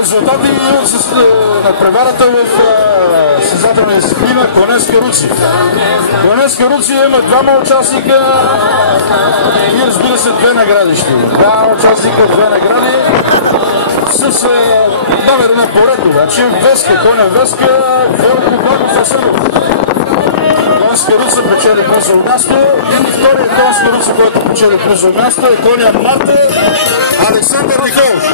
Резултати на преварата в състезателния дисциплина на Клоненска Руци. Клоненска Руци има двама участника и разбира се две награди ще има. Двама участника, две награди с номер на поред. Значи Веска, коня Веска, Велко Баков Асенов. Клоненска Руца печели призово място и втория Клоненска Руца, който печели призово място е коня Марта Александър Николов.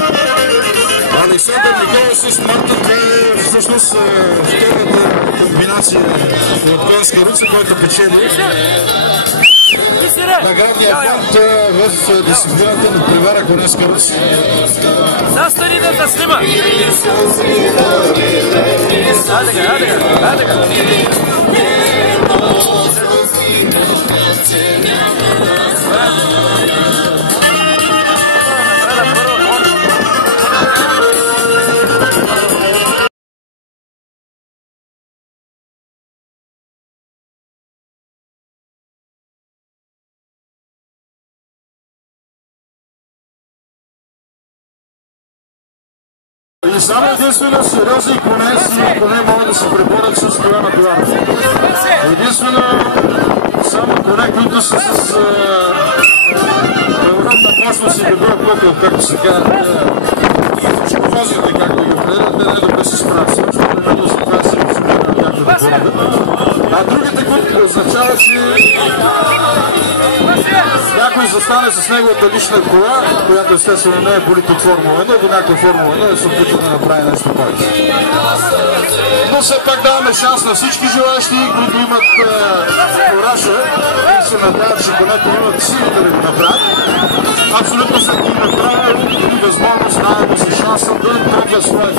Александър Николов с Марта, това е всъщност втората комбинация от Клоненска Руца, който печели наградния фонд в дисциплината на превара Клоненска Руца. Застани да снима! И само единствено сериозни коне могат да се преборят с това на Пиланов. Единствено само коне, които са с огромна мощност и добър покрив, както се казва. Всичкопозите, както ги определят, не добре се справят. Също не да се прави се обсъждане на тяхната борба. А другите, които означава, че някой застане с неговата лична кола, която естествено не е болит от Формула 1, до някаква Формула 1 и се опитва да направи нещо повече. Но все пак даваме шанс на всички желащи, които имат кораша и се надяват, че конете имат силите да го направят. Абсолютно всеки има право и възможност, даваме си шанса да пробва своя